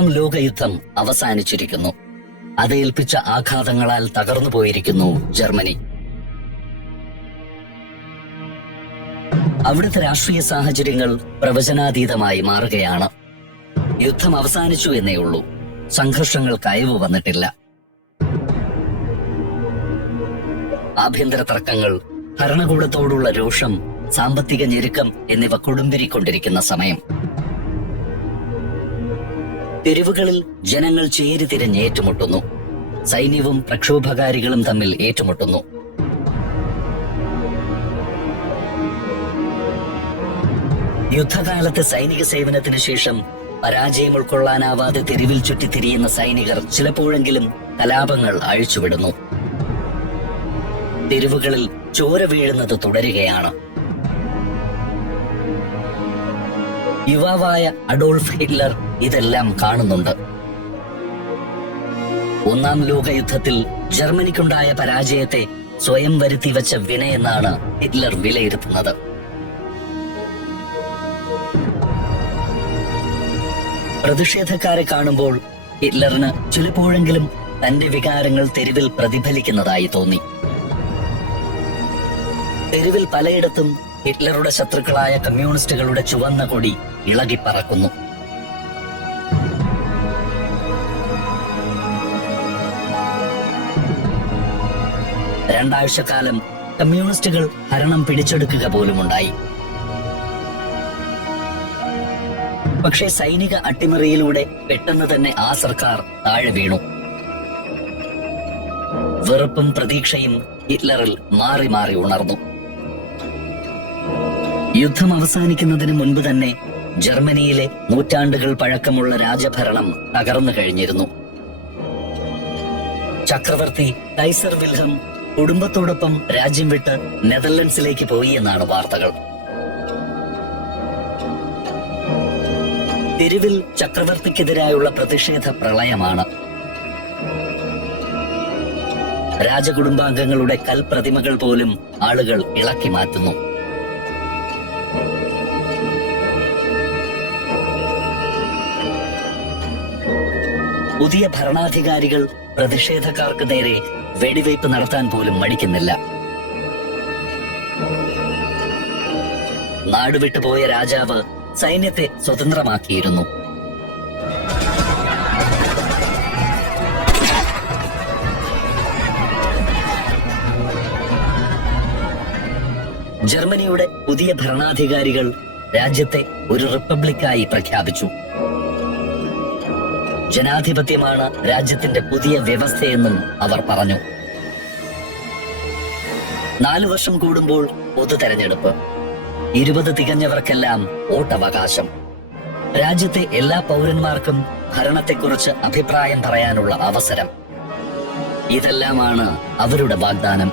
ഒന്നാം ലോകയുദ്ധം അവസാനിച്ചിരിക്കുന്നു. അതേൽപ്പിച്ച ആഘാതങ്ങളാൽ തകർന്നു പോയിരിക്കുന്നു ജർമ്മനി. അവിടുത്തെ രാഷ്ട്രീയ സാഹചര്യങ്ങൾ പ്രവചനാതീതമായി മാറുകയാണ്. യുദ്ധം അവസാനിച്ചു എന്നേ ഉള്ളൂ, സംഘർഷങ്ങൾക്ക് അയവ് വന്നിട്ടില്ല. ആഭ്യന്തര തർക്കങ്ങൾ, ഭരണകൂടത്തോടുള്ള രോഷം, സാമ്പത്തിക ഞെരുക്കം എന്നിവ കൊടുമ്പിരിക്കൊണ്ടിരിക്കുന്ന സമയം. തെരുവുകളിൽ ജനങ്ങൾ ചേരിതിരിഞ്ഞ് ഏറ്റുമുട്ടുന്നു. സൈന്യവും പ്രക്ഷോഭകാരികളും തമ്മിൽ ഏറ്റുമുട്ടുന്നു. യുദ്ധകാലത്ത് സൈനിക സേവനത്തിന് ശേഷം പരാജയം ഉൾക്കൊള്ളാനാവാതെ തെരുവിൽ ചുറ്റിത്തിരിയുന്ന സൈനികർ ചിലപ്പോഴെങ്കിലും കലാപങ്ങൾ അഴിച്ചുവിടുന്നു. തെരുവുകളിൽ ചോര വീഴുന്നത് തുടരുകയാണ്. യുവാവായ അഡോൾഫ് ഹിറ്റ്ലർ ഇതെല്ലാം കാണുന്നുണ്ട്. ഒന്നാം ലോകയുദ്ധത്തിൽ ജർമ്മനിക്കുണ്ടായ പരാജയത്തെ സ്വയം വരുത്തിവെച്ച വിനയെന്നാണ് ഹിറ്റ്ലർ വിലയിരുത്തുന്നത്. പ്രതിഷേധക്കാരെ കാണുമ്പോൾ ഹിറ്റ്ലറിന് ചിലപ്പോഴെങ്കിലും തന്റെ വികാരങ്ങൾ തെരുവിൽ പ്രതിഫലിക്കുന്നതായി തോന്നി. തെരുവിൽ പലയിടത്തും ഹിറ്റ്ലറുടെ ശത്രുക്കളായ കമ്മ്യൂണിസ്റ്റുകളുടെ ചുവന്ന കൊടി ഇളകിപ്പറക്കുന്നു. രണ്ടാഴ്ചക്കാലം കമ്മ്യൂണിസ്റ്റുകൾ ഭരണം പിടിച്ചെടുക്കുക പോലുമുണ്ടായി. പക്ഷേ സൈനിക അട്ടിമറിയിലൂടെ പെട്ടെന്ന് തന്നെ ആ സർക്കാർ താഴെ വീണു. വെറുപ്പും പ്രതീക്ഷയും ഹിറ്റ്ലറിൽ മാറി മാറി ഉണർന്നു. യുദ്ധം അവസാനിക്കുന്നതിന് മുൻപ് തന്നെ ജർമ്മനിയിലെ നൂറ്റാണ്ടുകൾ പഴക്കമുള്ള രാജഭരണം തകർന്നു കഴിഞ്ഞിരുന്നു. ചക്രവർത്തി കൈസർ വിൽഹം കുടുംബത്തോടൊപ്പം രാജ്യം വിട്ട് നെതർലൻഡ്സിലേക്ക് പോയി എന്നാണ് വാർത്തകൾ. തെരുവിൽ ചക്രവർത്തിക്കെതിരായുള്ള പ്രതിഷേധ പ്രളയമാണ്. രാജകുടുംബാംഗങ്ങളുടെ കൽപ്രതിമകൾ പോലും ആളുകൾ ഇളക്കി മാറ്റുന്നു. പുതിയ ഭരണാധികാരികൾ പ്രതിഷേധക്കാർക്ക് നേരെ വെടിവയ്പ് നടത്താൻ പോലും മടിക്കുന്നില്ല. നാടുവിട്ടുപോയ രാജാവ് സൈന്യത്തെ സ്വതന്ത്രമാക്കിയിരുന്നു. ജർമ്മനിയുടെ പുതിയ ഭരണാധികാരികൾ രാജ്യത്തെ ഒരു റിപ്പബ്ലിക്കായി പ്രഖ്യാപിച്ചു. ജനാധിപത്യമാണ് രാജ്യത്തിന്റെ പുതിയ വ്യവസ്ഥയെന്നും അവർ പറഞ്ഞു. 4 വർഷം കൂടുമ്പോൾ പൊതു തെരഞ്ഞെടുപ്പ്, 20 തികഞ്ഞവർക്കെല്ലാം വോട്ടവകാശം, രാജ്യത്തെ എല്ലാ പൗരന്മാർക്കും ഭരണത്തെക്കുറിച്ച് അഭിപ്രായം പറയാനുള്ള അവസരം. ഇതെല്ലാമാണ് അവരുടെ വാഗ്ദാനം.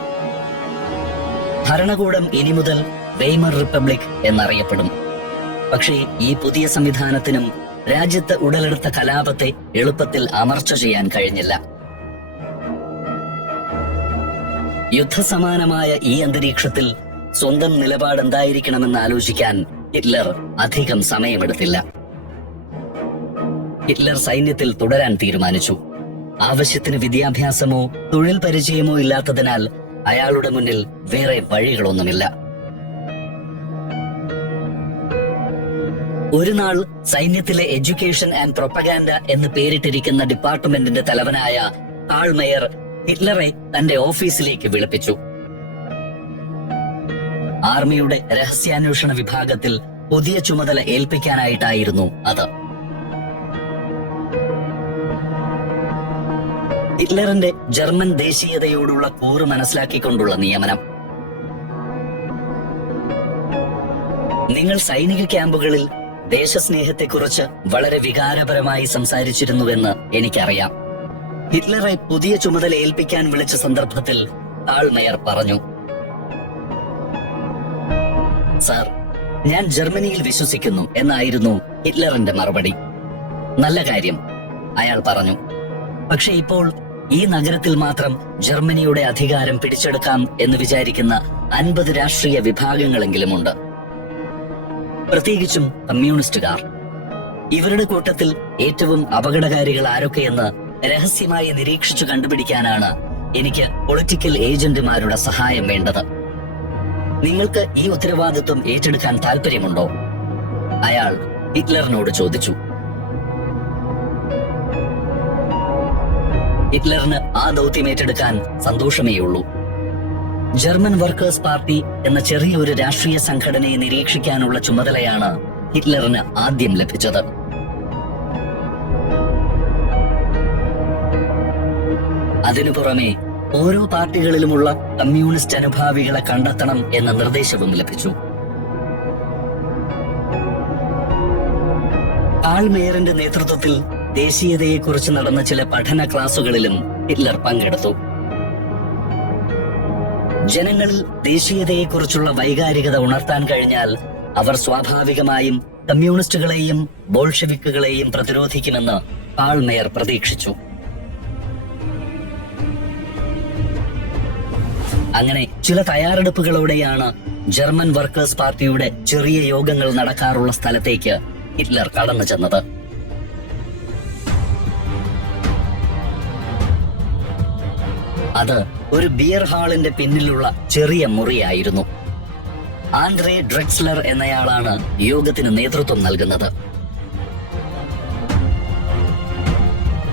ഭരണകൂടം ഇനി മുതൽ വെയ്മർ റിപ്പബ്ലിക് എന്നറിയപ്പെടും. പക്ഷേ ഈ പുതിയ സംവിധാനത്തിനും രാജ്യത്ത് ഉടലെടുത്ത കലാപത്തെ എളുപ്പത്തിൽ അമർച്ച ചെയ്യാൻ കഴിഞ്ഞില്ല. യുദ്ധസമാനമായ ഈ അന്തരീക്ഷത്തിൽ സ്വന്തം നിലപാട് എന്തായിരിക്കണമെന്ന് ആലോചിക്കാൻ ഹിറ്റ്ലർ അധികം സമയമെടുത്തില്ല. ഹിറ്റ്ലർ സൈന്യത്തിൽ തുടരാൻ തീരുമാനിച്ചു. ആവശ്യത്തിന് വിദ്യാഭ്യാസമോ തൊഴിൽ പരിചയമോ ഇല്ലാത്തതിനാൽ അയാളുടെ മുന്നിൽ വേറെ വഴികളൊന്നുമില്ല. ഒരു നാൾ സൈന്യത്തിലെ എഡ്യൂക്കേഷൻ ആൻഡ് പ്രൊപ്പഗാൻഡ എന്ന് പേരിട്ടിരിക്കുന്ന ഡിപ്പാർട്ട്മെന്റിന്റെ തലവനായ കാൾ മേയർ ഹിറ്റ്ലറെ തന്റെ ഓഫീസിലേക്ക് വിളിപ്പിച്ചു. ആർമിയുടെ രഹസ്യാന്വേഷണ വിഭാഗത്തിൽ പുതിയ ചുമതല ഏൽപ്പിക്കാനായിട്ടായിരുന്നു അത്. ഹിറ്റ്ലറിന്റെ ജർമ്മൻ ദേശീയതയോടുള്ള കൂറ് മനസ്സിലാക്കിക്കൊണ്ടുള്ള നിയമനം. നിങ്ങൾ സൈനിക ക്യാമ്പുകളിൽ ദേശസ്നേഹത്തെക്കുറിച്ച് വളരെ വികാരപരമായി സംസാരിച്ചിരുന്നുവെന്ന് എനിക്കറിയാം. ഹിറ്റ്ലറെ പുതിയ ചുമതല ഏൽപ്പിക്കാൻ വിളിച്ച സന്ദർഭത്തിൽ കാൾ മേയർ പറഞ്ഞു, സാർ, ഞാൻ ജർമ്മനിയിൽ വിശ്വസിക്കുന്നു എന്നായിരുന്നു ഹിറ്റ്ലറിന്റെ മറുപടി. നല്ല കാര്യം, അയാൾ പറഞ്ഞു. പക്ഷെ ഇപ്പോൾ ഈ നഗരത്തിൽ മാത്രം ജർമ്മനിയുടെ അധികാരം പിടിച്ചെടുക്കാം എന്ന് വിചാരിക്കുന്ന 50 രാഷ്ട്രീയ വിഭാഗങ്ങളെങ്കിലുമുണ്ട്, പ്രത്യേകിച്ചും കമ്മ്യൂണിസ്റ്റുകാർ. ഇവരുടെ കൂട്ടത്തിൽ ഏറ്റവും അപകടകാരികൾ ആരൊക്കെയെന്ന് രഹസ്യമായി നിരീക്ഷിച്ചു കണ്ടുപിടിക്കാനാണ് എനിക്ക് പൊളിറ്റിക്കൽ ഏജന്റുമാരുടെ സഹായം വേണ്ടത്. നിങ്ങൾക്ക് ഈ ഉത്തരവാദിത്വം ഏറ്റെടുക്കാൻ താല്പര്യമുണ്ടോ? അയാൾ ഹിറ്റ്ലറിനോട് ചോദിച്ചു. ഹിറ്റ്ലറിന് ആ ദൗത്യം ഏറ്റെടുക്കാൻ സന്തോഷമേയുള്ളൂ. ജർമ്മൻ വർക്കേഴ്സ് പാർട്ടി എന്ന ചെറിയൊരു രാഷ്ട്രീയ സംഘടനയെ നിരീക്ഷിക്കാനുള്ള ചുമതലയാണ് ഹിറ്റ്ലറിന് ആദ്യം ലഭിച്ചത്. അതിനു പുറമെ ഓരോ പാർട്ടികളിലുമുള്ള കമ്മ്യൂണിസ്റ്റ് അനുഭാവികളെ കണ്ടെത്തണം എന്ന നിർദ്ദേശവും ലഭിച്ചു. കാൾ മേയറിന്റെ നേതൃത്വത്തിൽ ദേശീയതയെക്കുറിച്ച് നടന്ന ചില പഠന ക്ലാസുകളിലും ഹിറ്റ്ലർ പങ്കെടുത്തു. ജനങ്ങളിൽ ദേശീയതയെക്കുറിച്ചുള്ള വൈകാരികത ഉണർത്താൻ കഴിഞ്ഞാൽ അവർ സ്വാഭാവികമായും കമ്മ്യൂണിസ്റ്റുകളെയും ബോൾഷെവിക്കുകളെയും പ്രതിരോധിക്കുമെന്ന് കാൾ മേയർ പ്രതീക്ഷിച്ചു. അങ്ങനെ ചില തയ്യാറെടുപ്പുകളോടെയാണ് ജർമ്മൻ വർക്കേഴ്സ് പാർട്ടിയുടെ ചെറിയ യോഗങ്ങൾ നടക്കാറുള്ള സ്ഥലത്തേക്ക് ഹിറ്റ്ലർ കടന്നു ചെന്നത്. അത് ഒരു ബിയർ ഹാളിന്റെ പിന്നിലുള്ള ചെറിയ മുറിയായിരുന്നു. ആൻഡ്രേ ഡ്രെക്സ്ലർ എന്നയാളാണ് യോഗത്തിന് നേതൃത്വം നൽകുന്നത്.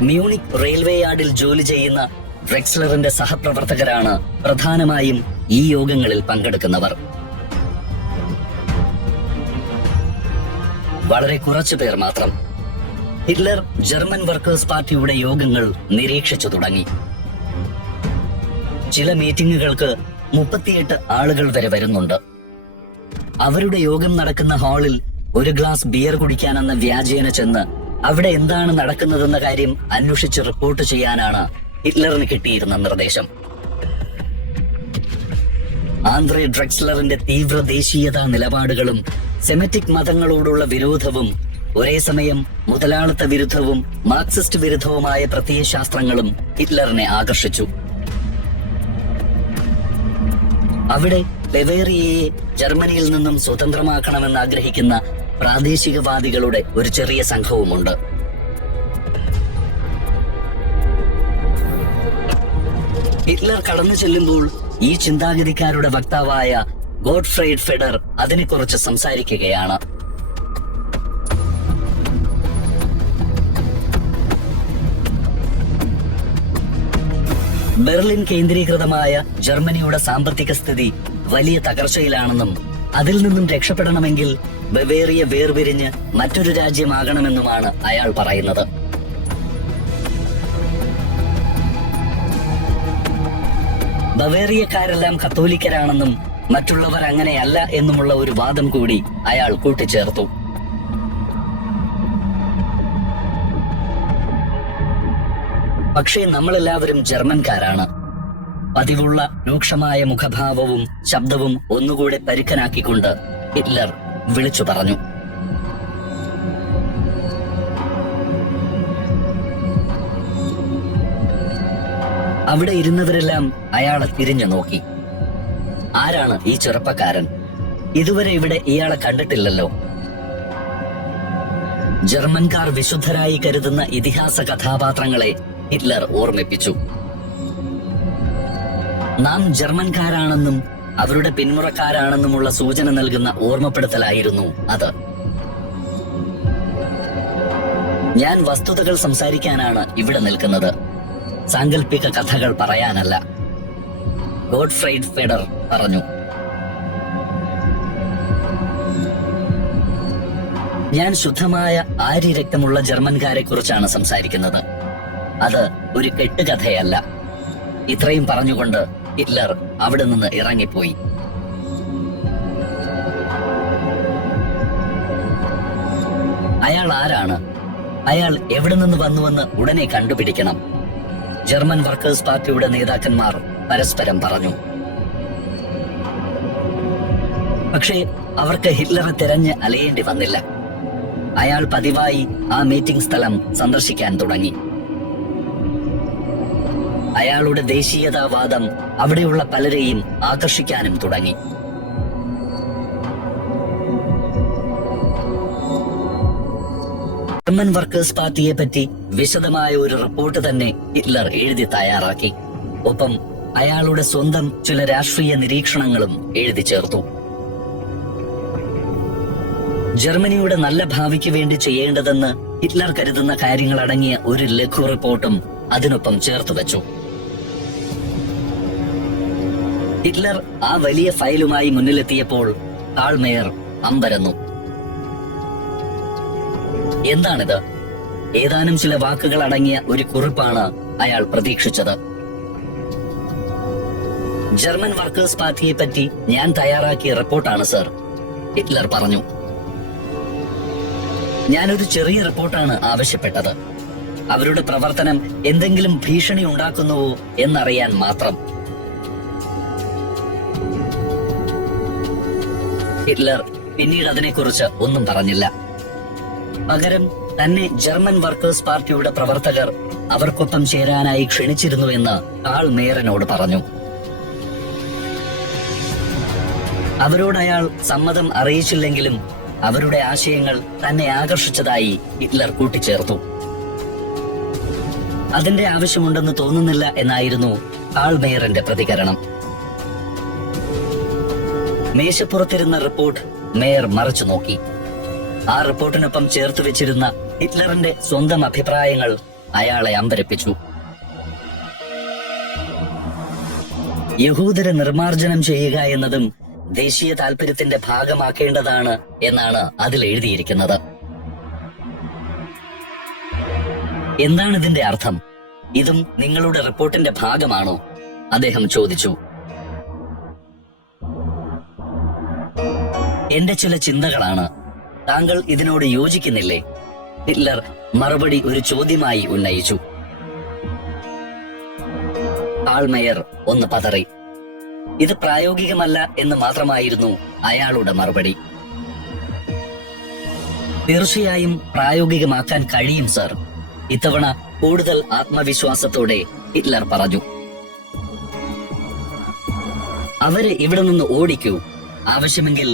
മ്യൂണിക് റെയിൽവേ യാർഡിൽ ജോലി ചെയ്യുന്ന ഡ്രെക്സ്ലറിന്റെ സഹപ്രവർത്തകരാണ് പ്രധാനമായും ഈ യോഗങ്ങളിൽ പങ്കെടുക്കുന്നവർ. വളരെ കുറച്ചു പേർ മാത്രം. ഹിറ്റ്ലർ ജർമ്മൻ വർക്കേഴ്സ് പാർട്ടിയുടെ യോഗങ്ങൾ നിരീക്ഷിച്ചു തുടങ്ങി. ചില മീറ്റിംഗുകൾക്ക് 38 ആളുകൾ വരെ വരുന്നുണ്ട്. അവരുടെ യോഗം നടക്കുന്ന ഹാളിൽ ഒരു ഗ്ലാസ് ബിയർ കുടിക്കാനെന്ന വ്യാജേന ചെന്ന് അവിടെ എന്താണ് നടക്കുന്നതെന്ന കാര്യം അന്വേഷിച്ച് റിപ്പോർട്ട് ചെയ്യാനാണ് ഹിറ്റ്ലറിന് കിട്ടിയിരുന്ന നിർദ്ദേശം. ആൻഡ്രേ ഡ്രെക്സ്ലറിന്റെ തീവ്ര ദേശീയതാ നിലപാടുകളും സെമിറ്റിക് മതങ്ങളോടുള്ള വിരോധവും ഒരേ സമയം മുതലാളിത്ത വിരുദ്ധവും മാർക്സിസ്റ്റ് വിരുദ്ധവുമായ പ്രത്യയശാസ്ത്രങ്ങളും ഹിറ്റ്ലറിനെ ആകർഷിച്ചു. അവിടെ ബവേറിയയെ ജർമ്മനിയിൽ നിന്നും സ്വതന്ത്രമാക്കണമെന്ന് ആഗ്രഹിക്കുന്ന പ്രാദേശികവാദികളുടെ ഒരു ചെറിയ സംഘവുമുണ്ട്. ഹിറ്റ്ലർ കടന്നു ചെല്ലുമ്പോൾ ഈ ചിന്താഗതിക്കാരുടെ വക്താവായ ഗോട്ട്ഫ്രൈഡ് ഫെഡർ അതിനെക്കുറിച്ച് സംസാരിക്കുകയാണ്. ബെർലിൻ കേന്ദ്രീകൃതമായ ജർമ്മനിയുടെ സാമ്പത്തിക സ്ഥിതി വലിയ തകർച്ചയിലാണെന്നും അതിൽ നിന്നും രക്ഷപ്പെടണമെങ്കിൽ ബവേറിയ വേർപിരിഞ്ഞ് മറ്റൊരു രാജ്യമാകണമെന്നുമാണ് അയാൾ പറയുന്നത്. ബവേറിയക്കാരെല്ലാം കത്തോലിക്കരാണെന്നും മറ്റുള്ളവർ അങ്ങനെയല്ല എന്നുമുള്ള ഒരു വാദം കൂടി അയാൾ കൂട്ടിച്ചേർത്തു. പക്ഷേ നമ്മളെല്ലാവരും ജർമ്മൻകാരാണ്. പതിവുള്ള രൂക്ഷമായ മുഖഭാവവും ശബ്ദവും ഒന്നുകൂടെ പരുക്കനാക്കിക്കൊണ്ട് ഹിറ്റ്ലർ വിളിച്ചു പറഞ്ഞു. അവിടെ ഇരുന്നവരെല്ലാം അയാളെ തിരിഞ്ഞു നോക്കി. ആരാണ് ഈ ചെറുപ്പക്കാരൻ? ഇതുവരെ ഇവിടെ ഇയാളെ കണ്ടിട്ടില്ലല്ലോ. ജർമ്മൻകാർ വിശുദ്ധരായി കരുതുന്ന ഇതിഹാസ കഥാപാത്രങ്ങളെ ഹിറ്റ്ലർ ഓർമ്മിപ്പിച്ചു. നാം ജർമ്മൻകാരാണെന്നും അവരുടെ പിന്മുറക്കാരാണെന്നുമുള്ള സൂചന നൽകുന്ന ഓർമ്മപ്പെടുത്തലായിരുന്നു അത്. ഞാൻ വസ്തുതകൾ സംസാരിക്കാനാണ് ഇവിടെ നിൽക്കുന്നത്, സാങ്കല്പിക കഥകൾ പറയാനല്ല, ഗോട്ട്ഫ്രൈഡ് ഫെഡർ പറഞ്ഞു. ഞാൻ ശുദ്ധമായ ആര്യരക്തമുള്ള ജർമ്മൻകാരെ കുറിച്ചാണ് സംസാരിക്കുന്നത്. അത് ഒരു കെട്ടുകഥയല്ല. ഇത്രയും പറഞ്ഞുകൊണ്ട് ഹിറ്റ്ലർ അവിടെ നിന്ന് ഇറങ്ങിപ്പോയി. അയാൾ ആരാണ്? അയാൾ എവിടെ നിന്ന് വന്നുവെന്ന് ഉടനെ കണ്ടുപിടിക്കണം. ജർമ്മൻ വർക്കേഴ്സ് പാർട്ടിയുടെ നേതാക്കന്മാർ പരസ്പരം പറഞ്ഞു. പക്ഷേ അവർക്ക് ഹിറ്റ്ലറെ തിരഞ്ഞ് അലയേണ്ടി വന്നില്ല. അയാൾ പതിവായി ആ മീറ്റിംഗ് സ്ഥലം സന്ദർശിക്കാൻ തുടങ്ങി. അയാളുടെ ദേശീയതാവാദം അവിടെയുള്ള പലരെയും ആകർഷിക്കാനും തുടങ്ങി. ജർമ്മൻ വർക്കേഴ്സ് പാർട്ടിയെ പറ്റി വിശദമായ ഒരു റിപ്പോർട്ട് തന്നെ ഹിറ്റ്ലർ എഴുതി തയ്യാറാക്കി. ഒപ്പം അയാളുടെ സ്വന്തം ചില രാഷ്ട്രീയ നിരീക്ഷണങ്ങളും എഴുതി ചേർത്തു. ജർമ്മനിയുടെ നല്ല ഭാവിക്ക് വേണ്ടി ചെയ്യേണ്ടതെന്ന് ഹിറ്റ്ലർ കരുതുന്ന കാര്യങ്ങൾ അടങ്ങിയ ഒരു ലഘു റിപ്പോർട്ടും അതിനൊപ്പം ചേർത്ത് വെച്ചു. ഹിറ്റ്ലർ ആ വലിയ ഫയലുമായി മുന്നിലെത്തിയപ്പോൾ കാൾ മേയർ അമ്പരന്നു. എന്താണിത്? ഏതാനും ചില വാക്കുകൾ അടങ്ങിയ ഒരു കുറിപ്പാണ് അയാൾ പ്രതീക്ഷിച്ചത്. ജർമ്മൻ വർക്കേഴ്സ് പാർട്ടിയെ പറ്റി ഞാൻ തയ്യാറാക്കിയ റിപ്പോർട്ടാണ് സർ, ഹിറ്റ്ലർ പറഞ്ഞു. ഞാനൊരു ചെറിയ റിപ്പോർട്ടാണ് ആവശ്യപ്പെട്ടത്. അവരുടെ പ്രവർത്തനം എന്തെങ്കിലും ഭീഷണി ഉണ്ടാക്കുന്നുവോ എന്നറിയാൻ മാത്രം. ഹിറ്റ്ലർ പിന്നീട് അതിനെക്കുറിച്ച് ഒന്നും പറഞ്ഞില്ല. പകരം തന്നെ ജർമ്മൻ വർക്കേഴ്സ് പാർട്ടിയുടെ പ്രവർത്തകർ അവർക്കൊപ്പം ചേരാനായി ക്ഷണിച്ചിരുന്നുവെന്ന് കാൾ മേയറിനോട് പറഞ്ഞു. അവരോട് അയാൾ സമ്മതം അറിയിച്ചില്ലെങ്കിലും അവരുടെ ആശയങ്ങൾ തന്നെ ആകർഷിച്ചതായി ഹിറ്റ്ലർ കൂട്ടിച്ചേർത്തു. അതിന്റെ ആവശ്യമുണ്ടെന്ന് തോന്നുന്നില്ല എന്നായിരുന്നു കാൾ മേയറിന്റെ പ്രതികരണം. മേശപ്പുറത്തിരുന്ന റിപ്പോർട്ട് മേയർ മറച്ചു നോക്കി. ആ റിപ്പോർട്ടിനൊപ്പം ചേർത്ത് വെച്ചിരുന്ന ഹിറ്റ്ലറിന്റെ സ്വന്തം അഭിപ്രായങ്ങൾ അയാളെ അമ്പരപ്പിച്ചു. യഹൂദരെ നിർമ്മാർജ്ജനം ചെയ്യുക എന്നതും ദേശീയ താൽപര്യത്തിന്റെ ഭാഗമാക്കേണ്ടതാണ് എന്നാണ് അതിൽ എഴുതിയിരിക്കുന്നത്. എന്താണ് ഇതിന്റെ അർത്ഥം? ഇതും നിങ്ങളുടെ റിപ്പോർട്ടിന്റെ ഭാഗമാണോ? അദ്ദേഹം ചോദിച്ചു. എന്റെ ചില ചിന്തകളാണ്. താങ്കൾ ഇതിനോട് യോജിക്കുന്നില്ലേ? ഹിറ്റ്ലർ മറുപടി ഒരു ചോദ്യമായി ഉന്നയിച്ചു. കാൾ മേയർ ഒന്ന് പതറി. ഇത് പ്രായോഗികമല്ല എന്ന് മാത്രമായിരുന്നു അയാളുടെ മറുപടി. തീർച്ചയായും പ്രായോഗികമാക്കാൻ കഴിയും സർ, ഇത്തവണ കൂടുതൽ ആത്മവിശ്വാസത്തോടെ ഹിറ്റ്ലർ പറഞ്ഞു. അവരെ ഇവിടെ നിന്ന് ഓടിക്കൂ, ആവശ്യമെങ്കിൽ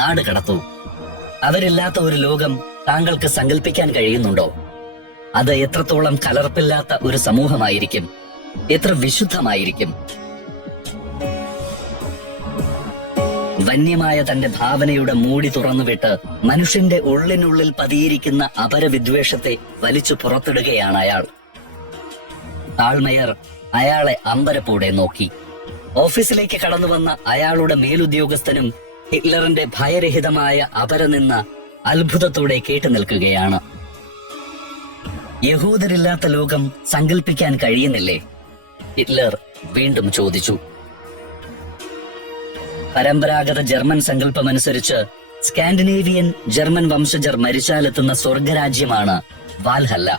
നാട് കടത്തൂ. അവരില്ലാത്ത ഒരു ലോകം താങ്കൾക്ക് സങ്കല്പിക്കാൻ കഴിയുന്നുണ്ടോ? അത് എത്രത്തോളം കലർപ്പില്ലാത്ത ഒരു സമൂഹമായിരിക്കും, എത്ര വിശുദ്ധമായിരിക്കും. വന്യമായ തന്റെ ഭാവനയുടെ മൂടി തുറന്നുവിട്ട് മനുഷ്യന്റെ ഉള്ളിനുള്ളിൽ പതിയിരിക്കുന്ന അപരവിദ്വേഷത്തെ വലിച്ചു പുറത്തിടുകയാണ് അയാൾ. കാൾ മേയർ അയാളെ അമ്പരപ്പോടെ നോക്കി. ഓഫീസിലേക്ക് കടന്നുവന്ന അയാളുടെ മേലുദ്യോഗസ്ഥനും ഹിറ്റ്ലറിന്റെ ഭയരഹിതമായ അപരനിന്ന അത്ഭുതത്തോടെ കേട്ടു നിൽക്കുകയാണ്. യഹൂദരില്ലാത്ത ലോകം സങ്കല്പിക്കാൻ കഴിയുന്നില്ലേ? ഹിറ്റ്ലർ വീണ്ടും ചോദിച്ചു. പരമ്പരാഗത ജർമ്മൻ സങ്കല്പമനുസരിച്ച് സ്കാൻഡിനേവിയൻ ജർമ്മൻ വംശജർ മരിച്ചാലെത്തുന്ന സ്വർഗരാജ്യമാണ് വാൽഹല്ല.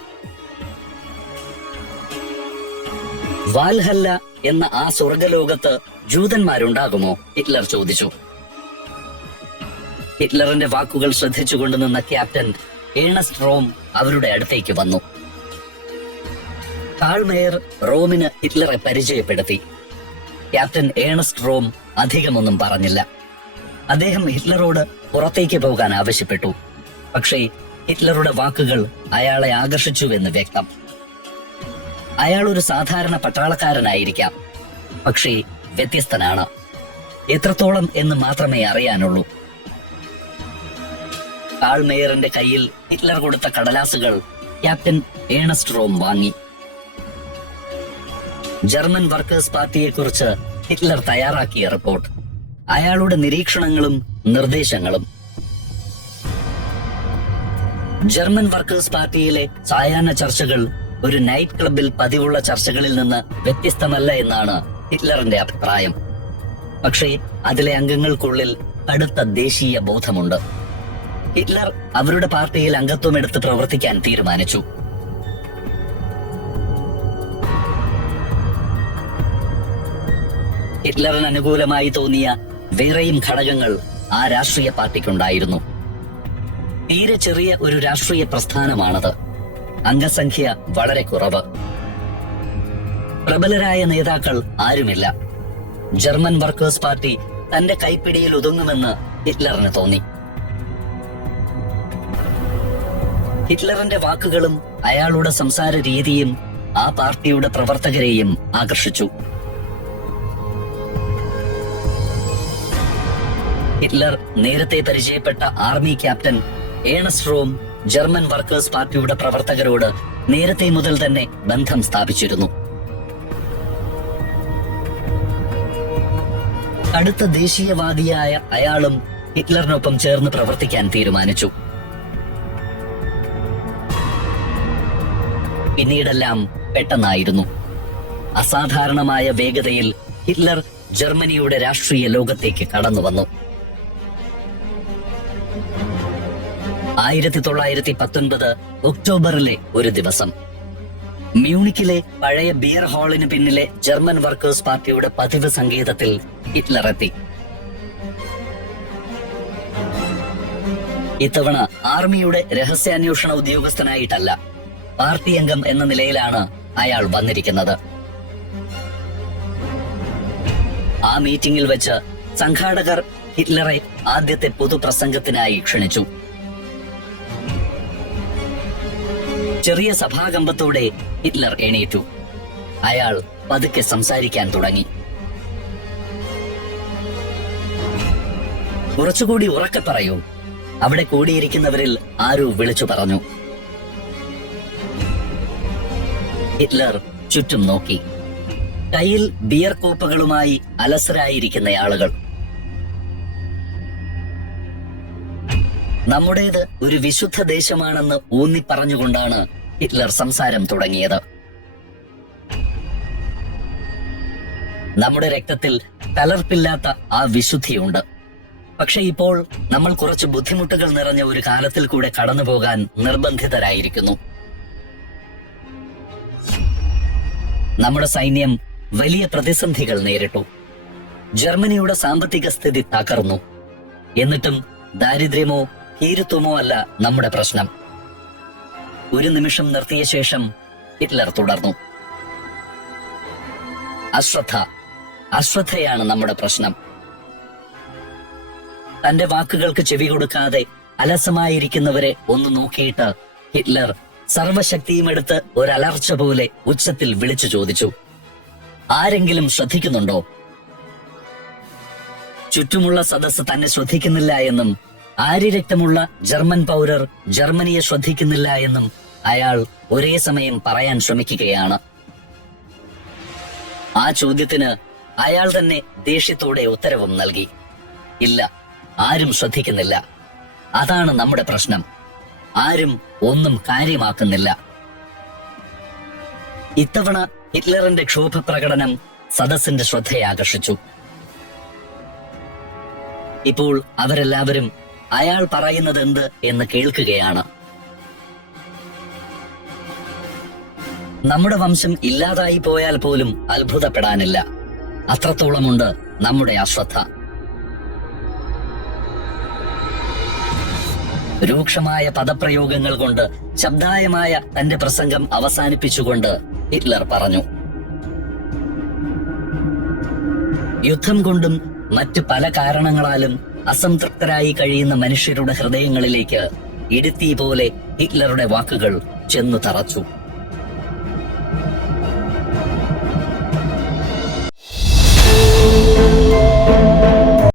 വാൽഹല്ല എന്ന ആ സ്വർഗലോകത്ത് ജൂതന്മാരുണ്ടാകുമോ? ഹിറ്റ്ലർ ചോദിച്ചു. ഹിറ്റ്ലറിന്റെ വാക്കുകൾ ശ്രദ്ധിച്ചുകൊണ്ട് നിന്ന ക്യാപ്റ്റൻ ഏണസ്റ്റ് റോം അവരുടെ അടുത്തേക്ക് വന്നു. കാൾ മേയർ റോമിന് ഹിറ്റ്ലറെ പരിചയപ്പെടുത്തി. ക്യാപ്റ്റൻ ഏണസ്റ്റ് റോം അധികമൊന്നും പറഞ്ഞില്ല. അദ്ദേഹം ഹിറ്റ്ലറോട് പുറത്തേക്ക് പോകാൻ ആവശ്യപ്പെട്ടു. പക്ഷേ ഹിറ്റ്ലറുടെ വാക്കുകൾ അയാളെ ആകർഷിച്ചുവെന്ന് വ്യക്തം. അയാൾ ഒരു സാധാരണ പട്ടാളക്കാരനായിരിക്കാം, പക്ഷേ വ്യത്യസ്തനാണ്. എത്രത്തോളം എന്ന് മാത്രമേ അറിയാനുള്ളൂ. കാൾ മേയറിന്റെ കയ്യിൽ ഹിറ്റ്ലർ കൊടുത്ത കടലാസുകൾ ക്യാപ്റ്റൻ ഏണസ്റ്റ് റോം വാങ്ങി. ജർമ്മൻ വർക്കേഴ്സ് പാർട്ടിയെക്കുറിച്ച് ഹിറ്റ്ലർ തയ്യാറാക്കിയ റിപ്പോർട്ട്, അയാളുടെ നിരീക്ഷണങ്ങളും നിർദ്ദേശങ്ങളും. ജർമ്മൻ വർക്കേഴ്സ് പാർട്ടിയിലെ സായാഹ്ന ചർച്ചകൾ ഒരു നൈറ്റ് ക്ലബിൽ പതിവുള്ള ചർച്ചകളിൽ നിന്ന് വ്യത്യസ്തമല്ല എന്നാണ് ഹിറ്റ്ലറിന്റെ അഭിപ്രായം. പക്ഷേ അതിലെ അംഗങ്ങൾക്കുള്ളിൽ കടുത്ത ദേശീയ ബോധമുണ്ട്. ഹിറ്റ്ലർ അവരുടെ പാർട്ടിയിൽ അംഗത്വമെടുത്ത് പ്രവർത്തിക്കാൻ തീരുമാനിച്ചു. ഹിറ്റ്ലറിന് അനുകൂലമായി തോന്നിയ വേറെയും ഘടകങ്ങൾ ആ രാഷ്ട്രീയ പാർട്ടിക്കുണ്ടായിരുന്നു. തീരെ ചെറിയ ഒരു രാഷ്ട്രീയ പ്രസ്ഥാനമാണത്. അംഗസംഖ്യ വളരെ കുറവ്. പ്രബലരായ നേതാക്കൾ ആരുമില്ല. ജർമ്മൻ വർക്കേഴ്സ് പാർട്ടി തന്റെ കൈപ്പിടിയിൽ ഒതുങ്ങുമെന്ന് ഹിറ്റ്ലറിന് തോന്നി. ഹിറ്റ്ലറിന്റെ വാക്കുകളും അയാളുടെ സംസാര രീതിയും ആ പാർട്ടിയുടെ പ്രവർത്തകരെയും ആകർഷിച്ചു. ഹിറ്റ്ലർ നേരത്തെ പരിചയപ്പെട്ട army captain Ernst Rohm German workers പാർട്ടിയുടെ പ്രവർത്തകരോട് നേരത്തെ മുതൽ തന്നെ ബന്ധം സ്ഥാപിച്ചിരുന്നു. അടുത്ത ദേശീയവാദിയായ അയാളും ഹിറ്റ്ലറിനൊപ്പം ചേർന്ന് പ്രവർത്തിക്കാൻ തീരുമാനിച്ചു. പിന്നീടെല്ലാം പെട്ടെന്നായിരുന്നു. അസാധാരണമായ വേഗതയിൽ ഹിറ്റ്ലർ ജർമ്മനിയുടെ രാഷ്ട്രീയ ലോകത്തേക്ക് കടന്നു വന്നു. 1919 ഒക്ടോബറിലെ ഒരു ദിവസം മ്യൂണിക്കിലെ പഴയ ബിയർ ഹാളിന് പിന്നിലെ ജർമ്മൻ വർക്കേഴ്സ് പാർട്ടിയുടെ പതിവ് സംഗീതത്തിൽ ഹിറ്റ്ലർ എത്തി. ഇത്തവണ ആർമിയുടെ രഹസ്യാന്വേഷണ ഉദ്യോഗസ്ഥനായിട്ടല്ല, പാർട്ടി അംഗം എന്ന നിലയിലാണ് അയാൾ വന്നിരിക്കുന്നത്. ആ മീറ്റിംഗിൽ വെച്ച് സംഘാടകർ ഹിറ്റ്ലറെ ആദ്യത്തെ പൊതുപ്രസംഗത്തിനായി ക്ഷണിച്ചു. ചെറിയ സഭാകമ്പത്തോടെ ഹിറ്റ്ലർ എണീറ്റു. അയാൾ പതുക്കെ സംസാരിക്കാൻ തുടങ്ങി. കുറച്ചുകൂടി ഉറക്കെ പറയൂ, അവിടെ കൂടിയിരിക്കുന്നവരിൽ ആരോ വിളിച്ചു പറഞ്ഞു. ഹിറ്റ്ലർ ചുറ്റും നോക്കി. കയ്യിൽ ബിയർ കോപ്പുകളുമായി അലസരായിരിക്കുന്ന ആളുകൾ. നമ്മുടേത് ഒരു വിശുദ്ധ ദേശമാണെന്ന് ഊന്നി പറഞ്ഞുകൊണ്ടാണ് ഹിറ്റ്ലർ സംസാരം തുടങ്ങിയത്. നമ്മുടെ രക്തത്തിൽ കലർപ്പില്ലാത്ത ആ വിശുദ്ധിയുണ്ട്. പക്ഷെ ഇപ്പോൾ നമ്മൾ കുറച്ച് ബുദ്ധിമുട്ടുകൾ നിറഞ്ഞ ഒരു കാലത്തിൽ കൂടെ കടന്നു പോകാൻ നിർബന്ധിതരായിരിക്കുന്നു. നമ്മുടെ സൈന്യം വലിയ പ്രതിസന്ധികൾ നേരിട്ടു. ജർമ്മനിയുടെ സാമ്പത്തിക സ്ഥിതി തകർന്നു. എന്നിട്ടും ദാരിദ്ര്യമോ ഭീരുത്വമോ അല്ല നമ്മുടെ പ്രശ്നം. ഒരു നിമിഷം നിർത്തിയ ശേഷം ഹിറ്റ്ലർ തുടർന്നു. അശ്രദ്ധയാണ് നമ്മുടെ പ്രശ്നം. തന്റെ വാക്കുകൾക്ക് ചെവി കൊടുക്കാതെ അലസമായിരിക്കുന്നവരെ ഒന്ന് നോക്കിയിട്ട് ഹിറ്റ്ലർ സർവശക്തിയും എടുത്ത് ഒരലർച്ച പോലെ ഉച്ചത്തിൽ വിളിച്ചു ചോദിച്ചു, ആരെങ്കിലും ശ്രദ്ധിക്കുന്നുണ്ടോ? ചുറ്റുമുള്ള സദസ്സ് തന്നെ ശ്രദ്ധിക്കുന്നില്ല എന്നും ആര്യരക്തമുള്ള ജർമ്മൻ പൗരർ ജർമ്മനിയെ ശ്രദ്ധിക്കുന്നില്ല എന്നും അയാൾ ഒരേ സമയം പറയാൻ ശ്രമിക്കുകയാണ്. ആ ചോദ്യത്തിന് അയാൾ തന്നെ ദേഷ്യത്തോടെ ഉത്തരവും നൽകി. ഇല്ല, ആരും ശ്രദ്ധിക്കുന്നില്ല. അതാണ് നമ്മുടെ പ്രശ്നം. ആരും ഒന്നും കാര്യമാക്കുന്നില്ല. ഇത്തവണ ഹിറ്റ്ലറിന്റെ ക്ഷോഭപ്രകടനം സദസ്സിന്റെ ശ്രദ്ധയാകർഷിച്ചു. ഇപ്പോൾ അവരെല്ലാവരും അയാൾ പറയുന്നത് എന്ത് എന്ന് കേൾക്കുകയാണ്. നമ്മുടെ വംശം ഇല്ലാതായി പോയാൽ പോലും അത്ഭുതപ്പെടാനില്ല. അത്രത്തോളമുണ്ട് നമ്മുടെ അശ്രദ്ധ. രൂക്ഷമായ പദപ്രയോഗങ്ങൾ കൊണ്ട് ശബ്ദായമായ തന്റെ പ്രസംഗം അവസാനിപ്പിച്ചുകൊണ്ട് ഹിറ്റ്ലർ പറഞ്ഞു, യുദ്ധം കൊണ്ടും മറ്റ് പല കാരണങ്ങളാലും അസംതൃപ്തരായി കഴിയുന്ന മനുഷ്യരുടെ ഹൃദയങ്ങളിലേക്ക് ഇടുത്തി പോലെ ഹിറ്റ്ലറുടെ വാക്കുകൾ ചെന്നു തറച്ചു.